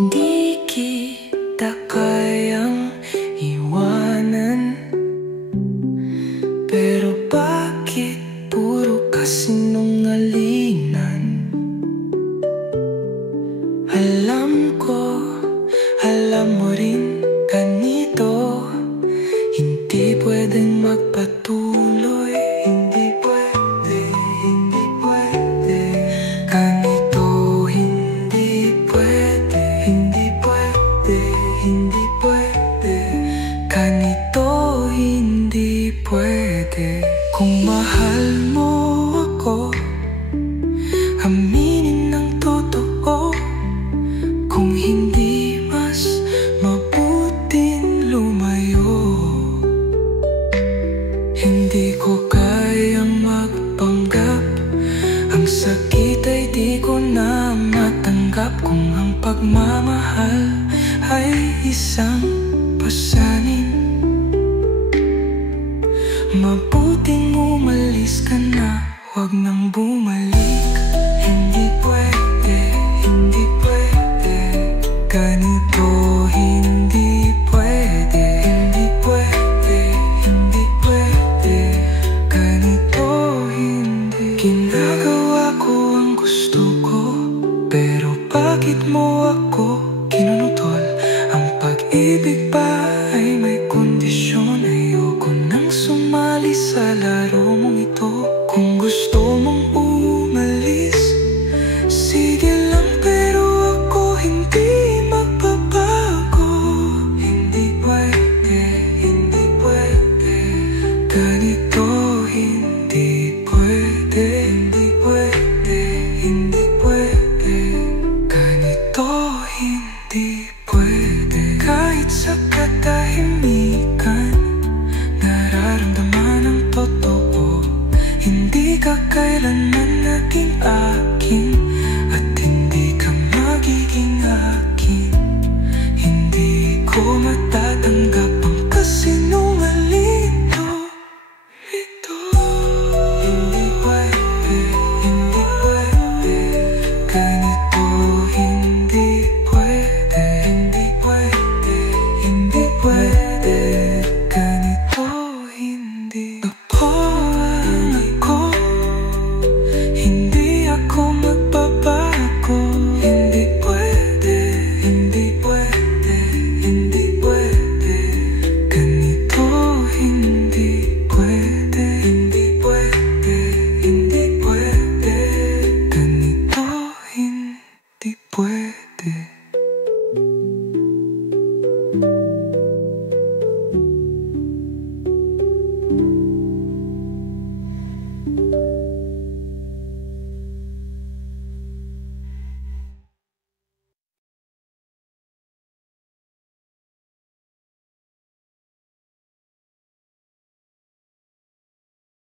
Hindi kita kayang iwanan, pero bakit puro kasinungalingan? Alam ko, alam mo rin ganito, hindi pwedeng magpatuloy. Hindi pwede, hindi pwede ganito. Hindi pwede, hindi pwede, hindi pwede ganito. Hindi pwede. Kung mahal mo ako, aminin ng totoo. Kung hindi, mas mabuting lumayo. Hindi ko kayang magpanggap, ang sakit ay di ko na matanggap. Kung ang pagmamahal ay isang pasanin, mabuting umalis ka na, wag nang bumalik. Hindi pwede, hindi pwede ganito. Hindi pwede, hindi pwede, hindi pwede ganito. Hindi. Ginagawa ko ang gusto ko, pero bakit mo ako kinunutol? Ang pag-ibig ba